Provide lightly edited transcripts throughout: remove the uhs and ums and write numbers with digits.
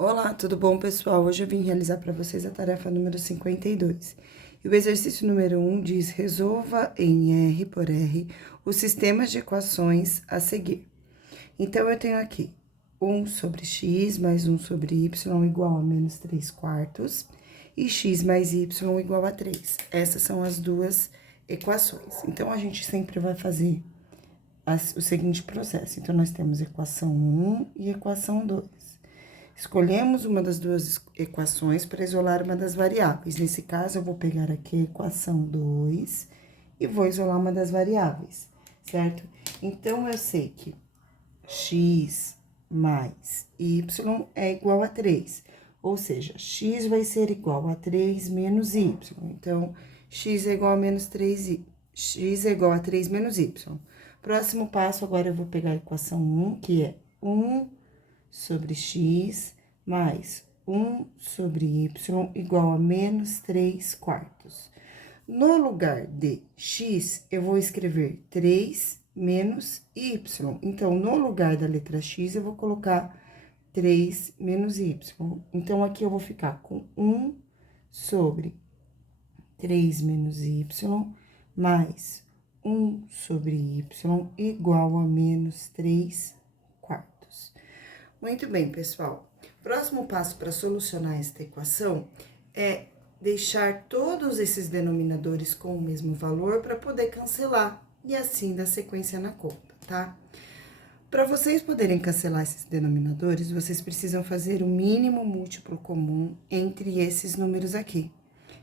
Olá, tudo bom, pessoal? Hoje eu vim realizar para vocês a tarefa número 52. E o exercício número 1 diz: resolva em R por R os sistemas de equações a seguir. Então, eu tenho aqui 1 sobre x mais 1 sobre y igual a menos 3 quartos e x mais y igual a 3. Essas são as duas equações. Então, a gente sempre vai fazer o seguinte processo. Então, nós temos equação 1 e equação 2. Escolhemos uma das duas equações para isolar uma das variáveis. Nesse caso, eu vou pegar aqui a equação 2 e vou isolar uma das variáveis, certo? Então, eu sei que x mais y é igual a 3, ou seja, x vai ser igual a 3 menos y. Então, x é igual a menos 3, x é igual a 3 menos y. Próximo passo, agora eu vou pegar a equação 1, que é 1 sobre x mais 1 sobre y igual a menos 3 quartos. No lugar de x, eu vou escrever 3 menos y. Então, no lugar da letra x, eu vou colocar 3 menos y. Então, aqui eu vou ficar com 1 sobre 3 menos y mais 1 sobre y igual a menos 3 quartos. Muito bem, pessoal. Próximo passo para solucionar esta equação é deixar todos esses denominadores com o mesmo valor para poder cancelar e assim dar sequência na conta, tá? Para vocês poderem cancelar esses denominadores, vocês precisam fazer o mínimo múltiplo comum entre esses números aqui,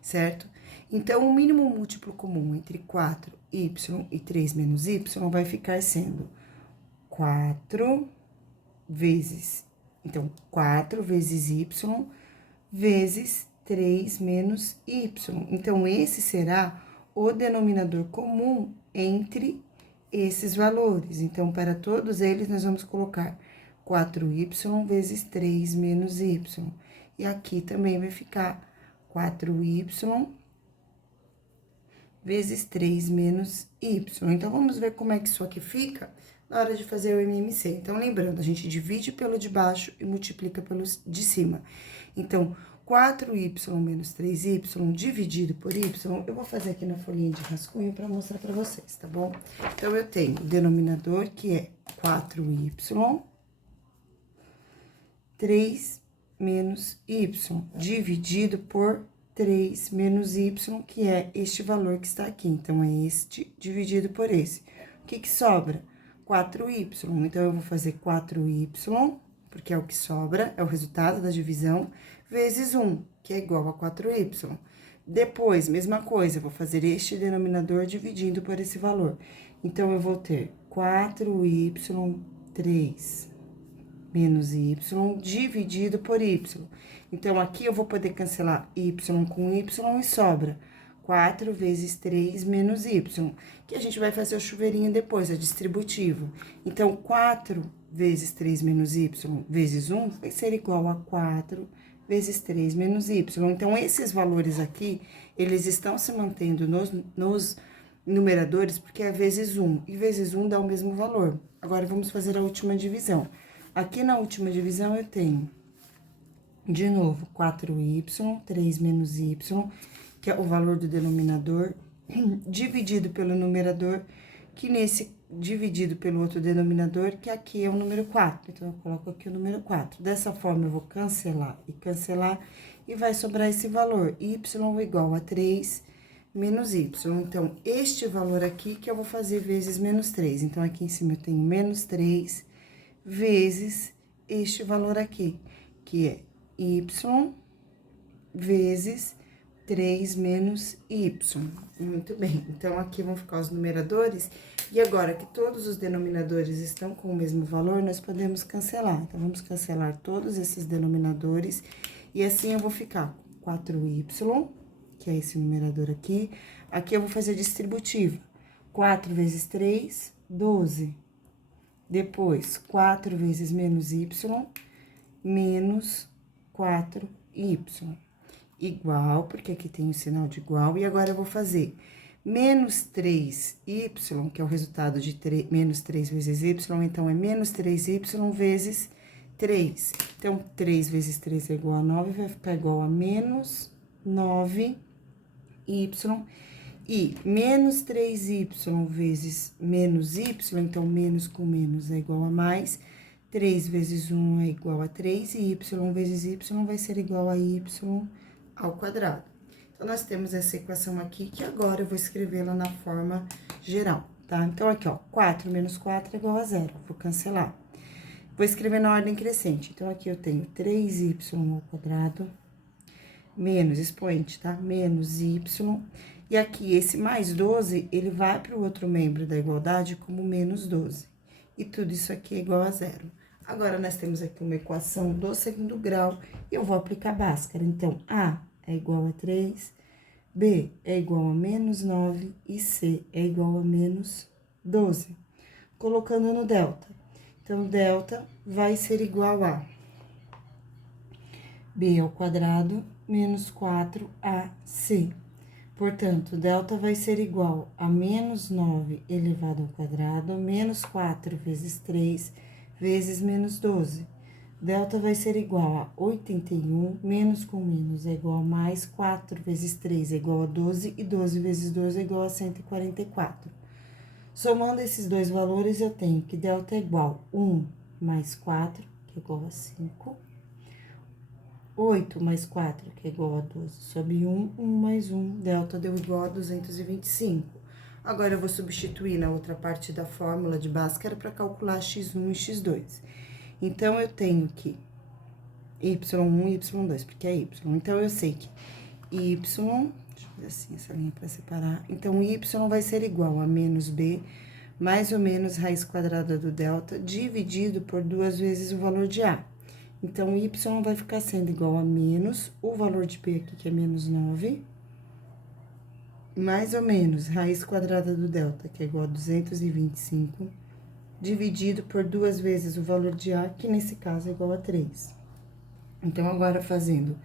certo? Então, o mínimo múltiplo comum entre 4y e 3 menos y vai ficar sendo 4 vezes, então, 4 vezes y vezes 3 menos y. Então, esse será o denominador comum entre esses valores. Então, para todos eles, nós vamos colocar 4y vezes 3 menos y. E aqui também vai ficar 4y vezes 3 menos y. Então, vamos ver como é que isso aqui fica na hora de fazer o MMC. Então, lembrando, a gente divide pelo de baixo e multiplica pelo de cima. Então, 4y menos 3y dividido por y, eu vou fazer aqui na folhinha de rascunho para mostrar para vocês, tá bom? Então, eu tenho o denominador, que é 4y, 3 menos y, dividido por 3 menos y, que é este valor que está aqui. Então, é este dividido por esse. O que que sobra? 4y. Então, eu vou fazer 4y, porque é o que sobra, é o resultado da divisão, vezes 1, que é igual a 4y. Depois, mesma coisa, eu vou fazer este denominador dividindo por esse valor. Então, eu vou ter 4y, 3 menos y, dividido por y. Então, aqui eu vou poder cancelar y com y e sobra 4 vezes 3 menos y, que a gente vai fazer o chuveirinho depois, é distributivo. Então, 4 vezes 3 menos y vezes 1 vai ser igual a 4 vezes 3 menos y. Então, esses valores aqui, eles estão se mantendo nos numeradores, porque é vezes 1, e vezes 1 dá o mesmo valor. Agora, vamos fazer a última divisão. Aqui na última divisão, eu tenho, de novo, 4y, 3 menos y, que é o valor do denominador, dividido pelo numerador, que nesse dividido pelo outro denominador, que aqui é o número 4. Então, eu coloco aqui o número 4. Dessa forma, eu vou cancelar, e vai sobrar esse valor, y igual a 3 menos y. Então, este valor aqui que eu vou fazer vezes menos 3. Então, aqui em cima eu tenho menos 3 vezes este valor aqui, que é y vezes 3 menos y. Muito bem. Então, aqui vão ficar os numeradores. E agora que todos os denominadores estão com o mesmo valor, nós podemos cancelar. Então, vamos cancelar todos esses denominadores. E assim, eu vou ficar com 4y, que é esse numerador aqui. Aqui eu vou fazer distributiva. 4 vezes 3, 12. Depois, 4 vezes menos y, menos 4y. Igual, porque aqui tem o sinal de igual. E agora, eu vou fazer menos 3y, que é o resultado de menos 3 vezes y. Então, é menos 3y vezes 3. Então, 3 vezes 3 é igual a 9, vai ficar igual a menos 9y. E menos 3y vezes menos y, então, menos com menos é igual a mais. 3 vezes 1 é igual a 3, e y vezes y vai ser igual a y ao quadrado. Então, nós temos essa equação aqui, que agora eu vou escrevê-la na forma geral, tá? Então, aqui, ó, 4 menos 4 é igual a 0, vou cancelar. Vou escrever na ordem crescente. Então, aqui eu tenho 3y ao quadrado, menos expoente, tá? Menos y. E aqui, esse mais 12, ele vai para o outro membro da igualdade como menos 12. E tudo isso aqui é igual a 0. Agora, nós temos aqui uma equação do segundo grau, e eu vou aplicar Bhaskara. Então, A é igual a 3, B é igual a menos 9 e C é igual a menos 12. Colocando no delta. Então, delta vai ser igual a B ao quadrado menos 4AC. Portanto, delta vai ser igual a menos 9 elevado ao quadrado, menos 4 vezes 3 vezes menos 12. Delta vai ser igual a 81, menos com menos é igual a mais, 4 vezes 3 é igual a 12, e 12 vezes 12 é igual a 144. Somando esses dois valores, eu tenho que delta é igual a 1 mais 4, que é igual a 5. 8 mais 4, que é igual a 12, sobe 1, 1 mais 1, delta deu igual a 225. Agora, eu vou substituir na outra parte da fórmula de Bhaskara para calcular x1 e x2. Então, eu tenho que y1 e y2, porque é y. Então, eu sei que y, deixa eu fazer assim, essa linha para separar. Então, y vai ser igual a menos b, mais ou menos raiz quadrada do delta, dividido por 2 vezes o valor de a. Então, y vai ficar sendo igual a menos o valor de b aqui, que é menos 9, mais ou menos raiz quadrada do delta, que é igual a 225, dividido por 2 vezes o valor de a, que nesse caso é igual a 3. Então, agora fazendo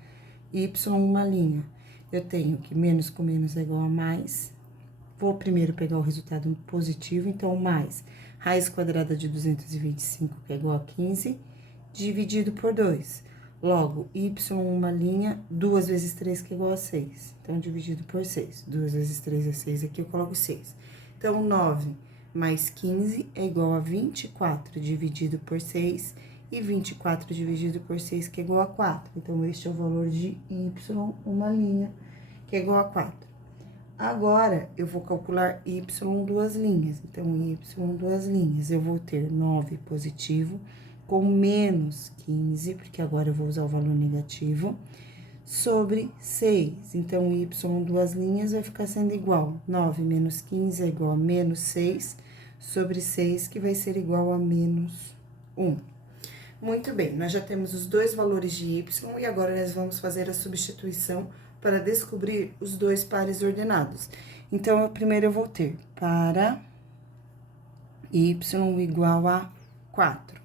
y uma linha, eu tenho que menos com menos é igual a mais. Vou primeiro pegar o resultado positivo, então, mais raiz quadrada de 225, que é igual a 15, dividido por 2. Logo, y uma linha, 2 vezes 3, que é igual a 6. Então, dividido por 6. 2 vezes 3 é 6, aqui eu coloco 6. Então, 9 mais 15 é igual a 24, dividido por 6. E 24 dividido por 6, que é igual a 4. Então, este é o valor de y, uma linha, que é igual a 4. Agora, eu vou calcular y duas linhas. Então, y duas linhas, eu vou ter 9 positivo, com menos 15, porque agora eu vou usar o valor negativo, sobre 6. Então, y duas linhas vai ficar sendo igual, 9 menos 15 é igual a menos 6, sobre 6, que vai ser igual a menos 1. Muito bem, nós já temos os dois valores de y, e agora nós vamos fazer a substituição para descobrir os dois pares ordenados. Então, primeiro eu vou ter para y igual a 4.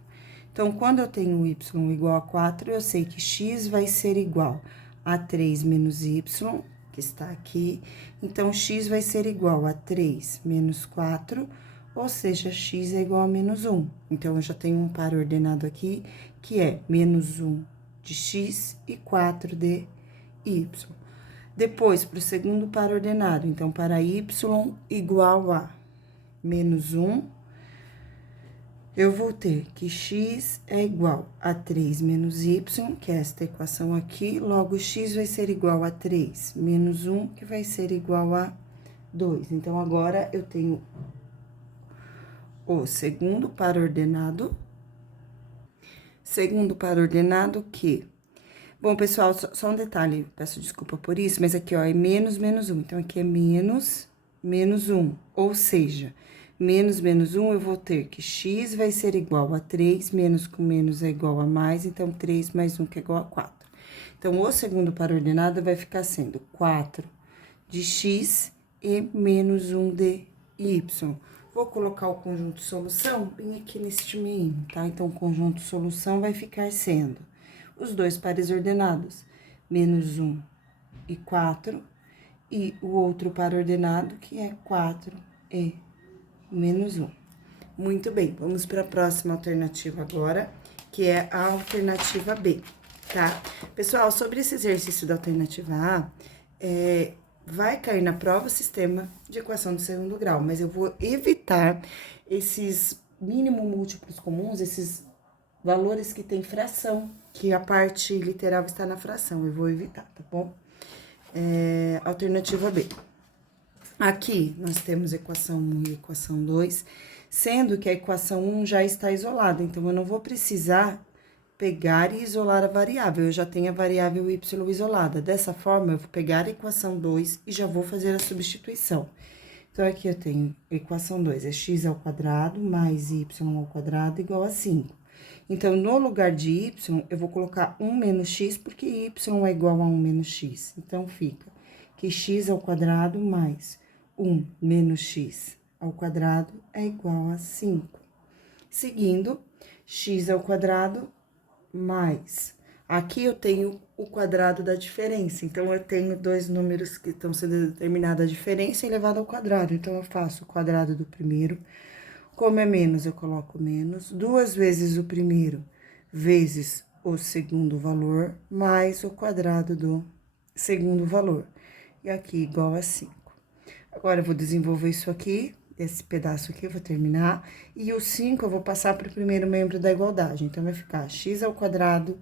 Então, quando eu tenho y igual a 4, eu sei que x vai ser igual a 3 menos y, que está aqui. Então, x vai ser igual a 3 menos 4, ou seja, x é igual a menos 1. Então, eu já tenho um par ordenado aqui, que é menos 1 de x e 4 de y. Depois, para o segundo par ordenado, então, para y igual a menos 1, eu vou ter que x é igual a 3 menos y, que é esta equação aqui, logo, x vai ser igual a 3 menos 1, que vai ser igual a 2. Então, agora, eu tenho o segundo par ordenado. Segundo par ordenado que... Bom, pessoal, só um detalhe, peço desculpa por isso, mas aqui, ó, é menos, menos 1. Então, aqui é menos, menos 1, ou seja... Menos 1, eu vou ter que x vai ser igual a 3, menos com menos é igual a mais, então, 3 mais 1, que é igual a 4. Então, o segundo par ordenado vai ficar sendo 4 de x e menos 1 de y. Vou colocar o conjunto solução bem aqui neste meio, tá? Então, o conjunto solução vai ficar sendo os dois pares ordenados, menos 1 e 4, e o outro par ordenado, que é 4 e menos 1. Muito bem, vamos para a próxima alternativa agora, que é a alternativa B, tá? Pessoal, sobre esse exercício da alternativa A, vai cair na prova sistema de equação de segundo grau, mas eu vou evitar esses mínimo múltiplos comuns, esses valores que tem fração, que a parte literal está na fração, eu vou evitar, tá bom? Alternativa B. Aqui, nós temos equação 1 e equação 2, sendo que a equação 1 já está isolada, então eu não vou precisar pegar e isolar a variável, eu já tenho a variável y isolada. Dessa forma, eu vou pegar a equação 2 e já vou fazer a substituição. Então, aqui eu tenho a equação 2, é x ao quadrado mais y ao quadrado igual a 5. Então, no lugar de y, eu vou colocar 1 menos x, porque y é igual a 1 menos x. Então, fica que x ao quadrado mais 1 menos x ao quadrado é igual a 5. Seguindo, x ao quadrado mais... Aqui eu tenho o quadrado da diferença, então, eu tenho dois números que estão sendo determinada a diferença elevado ao quadrado. Então, eu faço o quadrado do primeiro, como é menos, eu coloco menos, 2 vezes o primeiro vezes o segundo valor, mais o quadrado do segundo valor. E aqui igual a 5. Agora, eu vou desenvolver isso aqui, esse pedaço aqui eu vou terminar, e o 5 eu vou passar para o primeiro membro da igualdade. Então, vai ficar x ao quadrado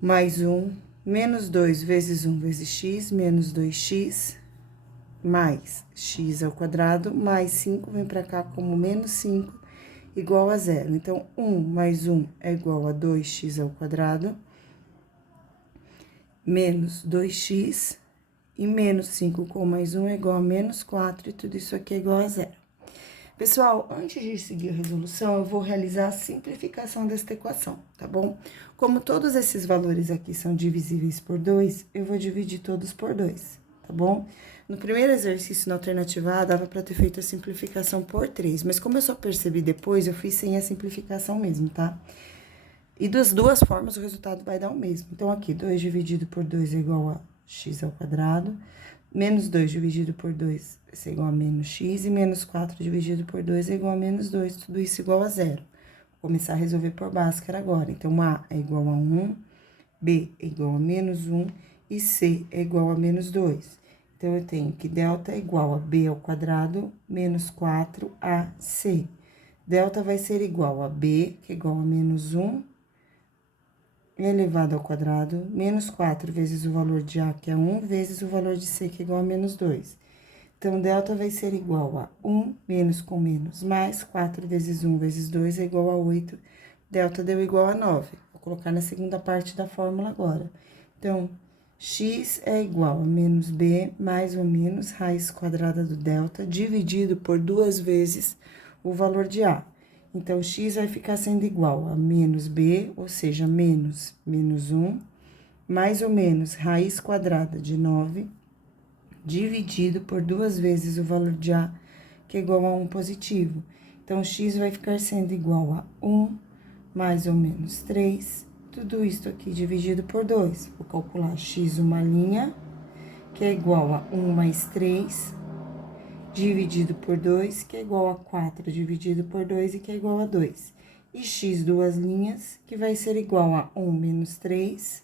mais 1, menos 2 vezes 1 vezes x, menos 2x, mais x ao quadrado, mais 5, vem pra cá como menos 5, igual a 0. Então, 1 mais 1 é igual a 2x ao quadrado, menos 2x, e menos 5 com mais 1 é igual a menos 4, e tudo isso aqui é igual a 0. Pessoal, antes de seguir a resolução, eu vou realizar a simplificação desta equação, tá bom? Como todos esses valores aqui são divisíveis por 2, eu vou dividir todos por 2, tá bom? No primeiro exercício, na alternativa A, dava para ter feito a simplificação por 3, mas como eu só percebi depois, eu fiz sem a simplificação mesmo, tá? E das duas formas, o resultado vai dar o mesmo. Então, aqui, 2 dividido por 2 é igual a x ao quadrado, menos 2 dividido por 2 vai ser igual a menos x, e menos 4 dividido por 2 é igual a menos 2, tudo isso igual a 0. Vou começar a resolver por Bhaskara agora. Então, A é igual a 1, B é igual a menos 1, e C é igual a menos 2. Então, eu tenho que delta é igual a b ao quadrado menos 4ac. Delta vai ser igual a b, que é igual a menos 1, elevado ao quadrado, menos 4 vezes o valor de a, que é 1, vezes o valor de c, que é igual a menos 2. Então, delta vai ser igual a 1 menos com menos, mais 4 vezes 1 vezes 2 é igual a 8. Delta deu igual a 9. Vou colocar na segunda parte da fórmula agora. Então, x é igual a menos b mais ou menos raiz quadrada do delta, dividido por 2 vezes o valor de a. Então, x vai ficar sendo igual a menos b, ou seja, menos 1, mais ou menos raiz quadrada de 9, dividido por 2 vezes o valor de a, que é igual a 1 positivo. Então, x vai ficar sendo igual a 1 mais ou menos 3, tudo isso aqui dividido por 2. Vou calcular x uma linha, que é igual a 1 mais 3, dividido por 2, que é igual a 4 dividido por 2 e que é igual a 2. E x duas linhas, que vai ser igual a 1 menos 3,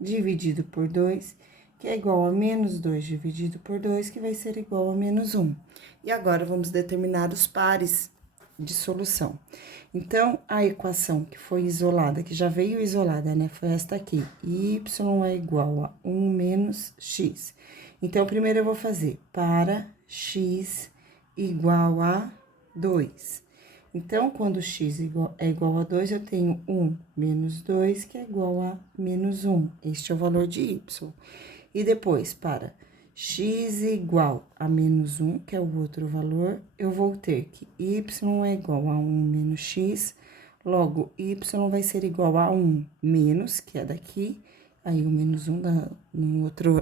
dividido por 2, que é igual a menos 2 dividido por 2, que vai ser igual a menos 1. E agora, vamos determinar os pares de solução. Então, a equação que foi isolada, que já veio isolada, né, foi esta aqui. Y é igual a 1 menos x. Então, primeiro eu vou fazer para x igual a 2. Então, quando x é igual a 2, eu tenho 1 menos 2, que é igual a menos 1. Este é o valor de y. E depois, para x igual a menos 1, que é o outro valor, eu vou ter que y é igual a 1 menos x, logo, y vai ser igual a 1 menos, que é daqui, aí o menos 1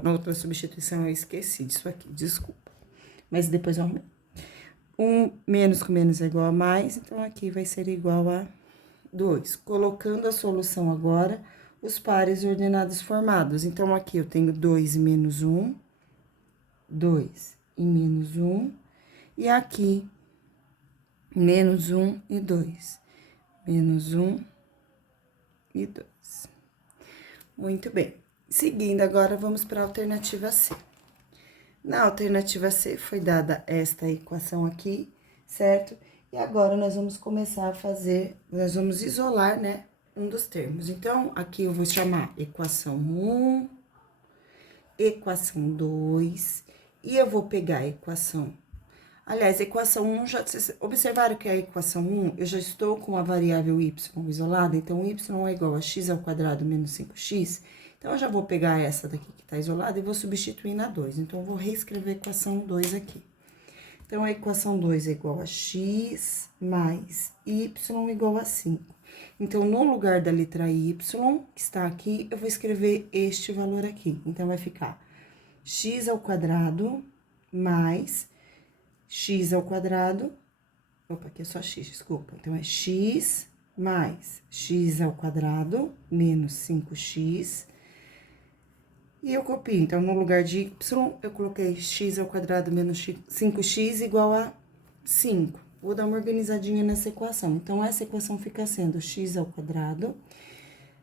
na outra substituição eu esqueci disso aqui, desculpa. Mas depois eu arrumei. 1 menos com menos é igual a mais, então aqui vai ser igual a 2. Colocando a solução agora, os pares ordenados formados. Então, aqui eu tenho 2 e menos 1, 2 e menos 1, e aqui, menos 1 e 2. Menos 1 e 2. Muito bem. Seguindo, agora vamos para a alternativa C. Na alternativa C foi dada esta equação aqui, certo? E agora nós vamos começar a fazer, nós vamos isolar, né, um dos termos. Então, aqui eu vou chamar equação 1, equação 2, e eu vou pegar a equação. Aliás, a equação 1, vocês observaram que a equação 1, eu já estou com a variável y isolada, então y é igual a x ao quadrado menos 5x. Então, eu já vou pegar essa daqui que está isolada e vou substituir na 2. Então, eu vou reescrever a equação 2 aqui. Então, a equação 2 é igual a x mais y igual a 5. Então, no lugar da letra y, que está aqui, eu vou escrever este valor aqui. Então, vai ficar x ao quadrado mais x ao quadrado, opa, aqui é só x, desculpa. Então, é x mais x ao quadrado menos 5x. E eu copio, então, no lugar de y, eu coloquei x ao quadrado menos 5x igual a 5. Vou dar uma organizadinha nessa equação. Então, essa equação fica sendo x ao quadrado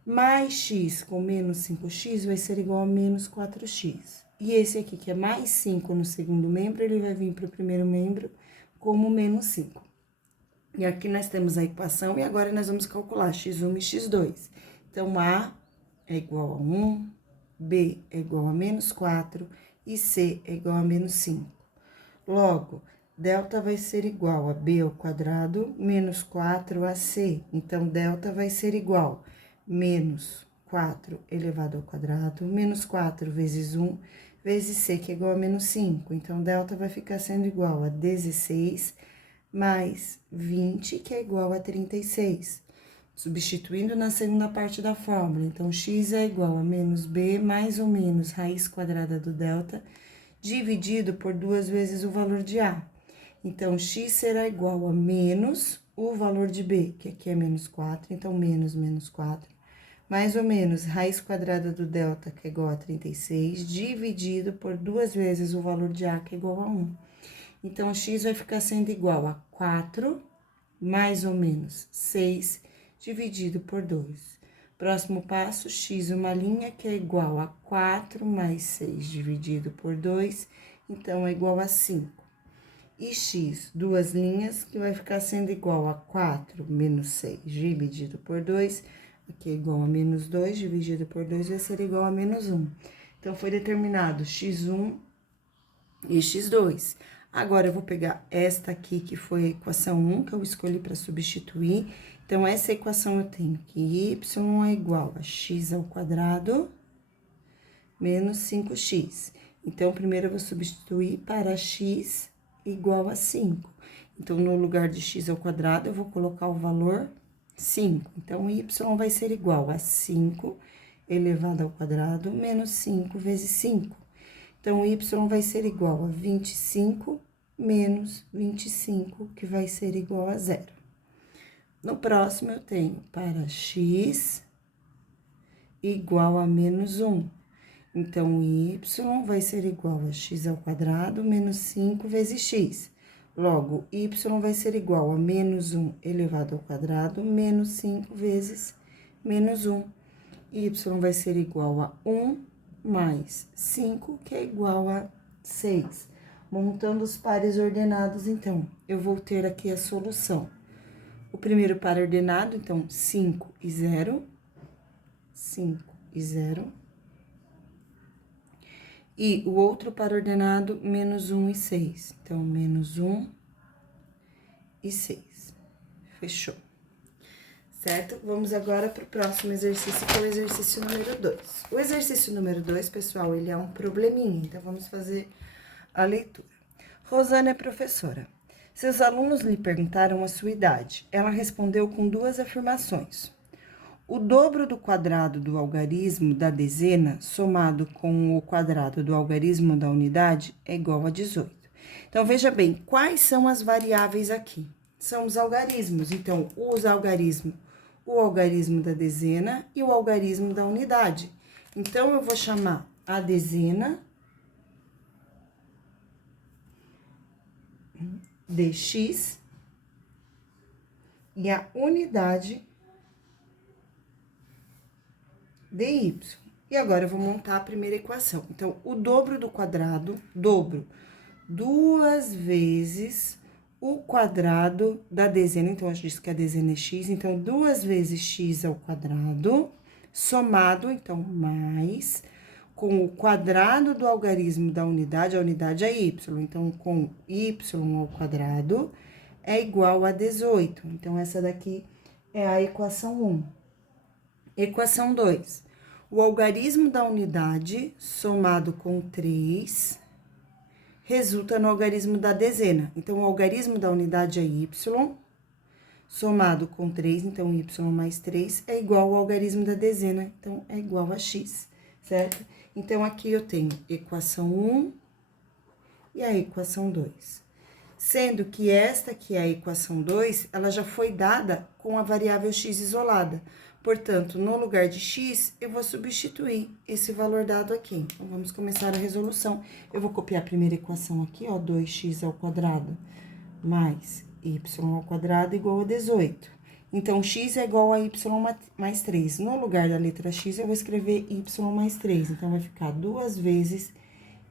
mais x com menos 5x vai ser igual a menos 4x. E esse aqui, que é mais 5 no segundo membro, ele vai vir para o primeiro membro como menos 5. E aqui nós temos a equação, e agora nós vamos calcular x1 e x2. Então, A é igual a 1, B é igual a menos 4 e C é igual a menos 5. Logo, delta vai ser igual a B ao quadrado menos 4 a C. Então, delta vai ser igual a menos 4 elevado ao quadrado, menos 4 vezes 1, vezes C, que é igual a menos 5. Então, delta vai ficar sendo igual a 16 mais 20, que é igual a 36. Substituindo na segunda parte da fórmula. Então, x é igual a menos b mais ou menos raiz quadrada do delta, dividido por 2 vezes o valor de a. Então, x será igual a menos o valor de b, que aqui é menos 4, então, menos 4, mais ou menos raiz quadrada do delta, que é igual a 36, dividido por 2 vezes o valor de a, que é igual a 1. Então, x vai ficar sendo igual a 4, mais ou menos 6, dividido por 2. Próximo passo, x uma linha, que é igual a 4 mais 6 dividido por 2, então, é igual a 5. E x, duas linhas, que vai ficar sendo igual a 4 menos 6 dividido por 2, aqui é igual a menos 2, dividido por 2 vai ser igual a menos 1. Então, foi determinado x1 e x2. Agora, eu vou pegar esta aqui, que foi a equação 1, que eu escolhi para substituir. Então, essa equação eu tenho que y é igual a x ao quadrado menos 5x. Então, primeiro eu vou substituir para x igual a 5. Então, no lugar de x ao quadrado, eu vou colocar o valor 5. Então, y vai ser igual a 5 elevado ao quadrado menos 5 vezes 5. Então, y vai ser igual a 25 menos 25, que vai ser igual a 0. No próximo, eu tenho para x igual a menos 1. Então, y vai ser igual a x ao quadrado menos 5 vezes x. Logo, y vai ser igual a menos 1 elevado ao quadrado menos 5 vezes menos 1. Y vai ser igual a 1 mais 5, que é igual a 6. Montando os pares ordenados, então, eu vou ter aqui a solução. O primeiro par ordenado, então, 5 e 0. 5 e 0. E o outro par ordenado, menos 1 e 6. Então, menos 1 e 6. Fechou. Certo? Vamos agora para o próximo exercício, que é o exercício número 2. O exercício número 2, pessoal, ele é um probleminha, então vamos fazer a leitura. Rosana é professora. Seus alunos lhe perguntaram a sua idade. Ela respondeu com 2 afirmações. O dobro do quadrado do algarismo da dezena, somado com o quadrado do algarismo da unidade, é igual a 18. Então, veja bem, quais são as variáveis aqui? São os algarismos. Então, o algarismo da dezena e o algarismo da unidade. Então, eu vou chamar a dezena de x e a unidade dy. E agora, eu vou montar a primeira equação. Então, o dobro do quadrado, dobro, 2 vezes o quadrado da dezena. Então, a gente disse que a dezena é x. Então, 2 vezes x ao quadrado, somado, então, mais, com o quadrado do algarismo da unidade, a unidade é y. Então, com y ao quadrado é igual a 18. Então, essa daqui é a equação 1. Equação 2. O algarismo da unidade, somado com 3, resulta no algarismo da dezena. Então, o algarismo da unidade é y, somado com 3, então, y mais 3 é igual ao algarismo da dezena, então, é igual a x, certo? Então, aqui eu tenho equação 1 e a equação 2. Sendo que esta aqui é a equação 2, ela já foi dada com a variável x isolada. Portanto, no lugar de x, eu vou substituir esse valor dado aqui. Então, vamos começar a resolução. Eu vou copiar a primeira equação aqui, ó, 2x ao quadrado mais y ao quadrado igual a 18. Então, x é igual a y mais 3. No lugar da letra x, eu vou escrever y mais 3. Então, vai ficar 2 vezes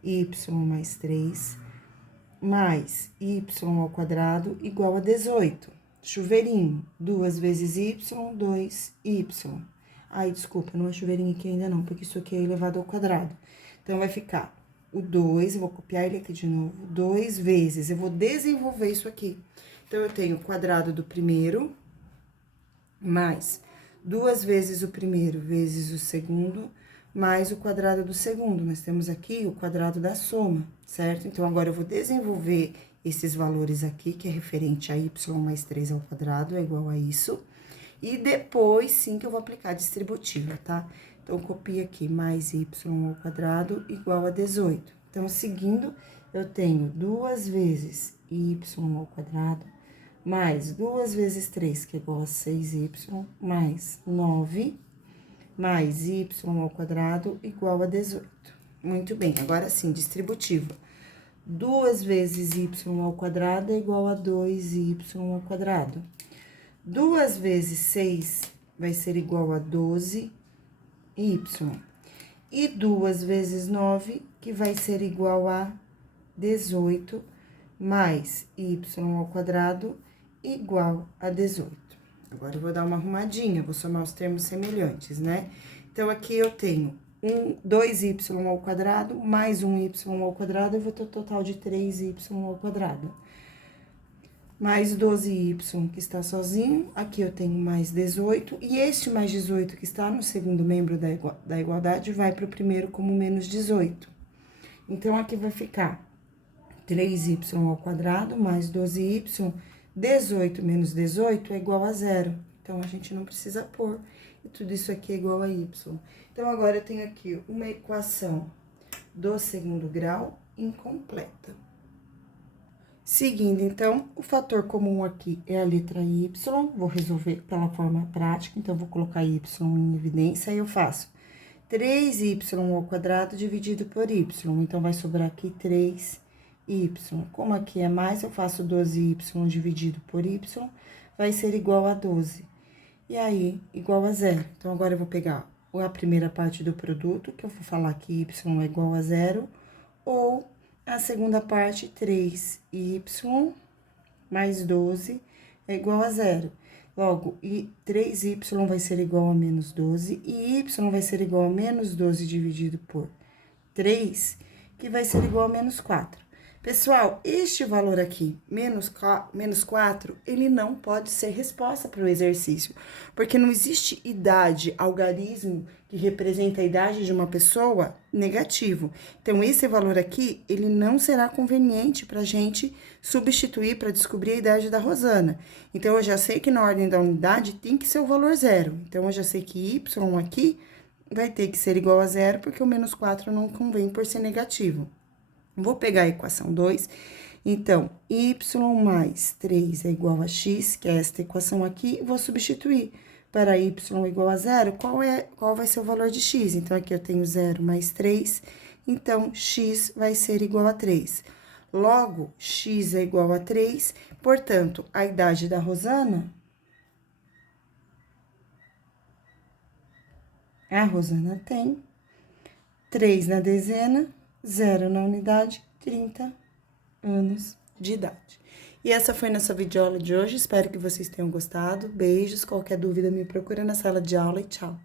y mais 3 mais y ao quadrado igual a 18. Chuveirinho, 2 vezes y, 2y. Ai, desculpa, não é chuveirinho aqui ainda não, porque isso aqui é elevado ao quadrado. Então, vai ficar o 2, eu vou copiar ele aqui de novo, 2 vezes, eu vou desenvolver isso aqui. Então, eu tenho o quadrado do primeiro, mais 2 vezes o primeiro vezes o segundo, mais o quadrado do segundo. Nós temos aqui o quadrado da soma, certo? Então, agora eu vou desenvolver esses valores aqui, que é referente a y mais 3 ao quadrado, é igual a isso. E depois, sim, que eu vou aplicar a distributiva, tá? Então, copia aqui, mais y ao quadrado igual a 18. Então, seguindo, eu tenho 2 vezes y ao quadrado, mais 2 vezes 3, que é igual a 6y, mais 9, mais y ao quadrado igual a 18. Muito bem, agora sim, distributiva. 2 vezes y ao quadrado é igual a 2y ao quadrado. 2 vezes 6 vai ser igual a 12y. E 2 vezes 9, que vai ser igual a 18, mais y ao quadrado igual a 18. Agora, eu vou dar uma arrumadinha, vou somar os termos semelhantes, né? Então, aqui eu tenho 2y ao quadrado, mais 1y ao quadrado, eu vou ter o total de 3y ao quadrado. Mais 12y, que está sozinho, aqui eu tenho mais 18, e este mais 18, que está no segundo membro da igualdade, vai para o primeiro como menos 18. Então, aqui vai ficar 3y ao quadrado, mais 12y, 18 menos 18 é igual a 0. Então, a gente não precisa pôr, e tudo isso aqui é igual a y. Então, agora, eu tenho aqui uma equação do segundo grau incompleta. Seguindo, então, o fator comum aqui é a letra y, vou resolver pela forma prática, então, vou colocar y em evidência, aí eu faço 3y ao quadrado dividido por y, então, vai sobrar aqui 3y. Como aqui é mais, eu faço 12y dividido por y, vai ser igual a 12. E aí, igual a 0. Então, agora eu vou pegar a primeira parte do produto, que eu vou falar que y é igual a 0, ou a segunda parte, 3y mais 12 é igual a 0. Logo, 3y vai ser igual a menos 12, e y vai ser igual a menos 12 dividido por 3, que vai ser igual a menos 4. Pessoal, este valor aqui, menos 4, ele não pode ser resposta para o exercício, porque não existe idade, algarismo, que representa a idade de uma pessoa, negativo. Então, esse valor aqui, ele não será conveniente para a gente substituir para descobrir a idade da Rosana. Então, eu já sei que na ordem da unidade tem que ser o valor 0. Então, eu já sei que y aqui vai ter que ser igual a 0, porque o menos 4 não convém por ser negativo. Vou pegar a equação 2, então, y mais 3 é igual a x, que é esta equação aqui, vou substituir. Para y igual a 0, qual vai ser o valor de x? Então, aqui eu tenho 0 mais 3, então, x vai ser igual a 3. Logo, x é igual a 3, portanto, a idade da Rosana A Rosana tem 3 na dezena, 0 na unidade, 30 anos de idade. E essa foi nossa videoaula de hoje, espero que vocês tenham gostado. Beijos, qualquer dúvida me procura na sala de aula e tchau!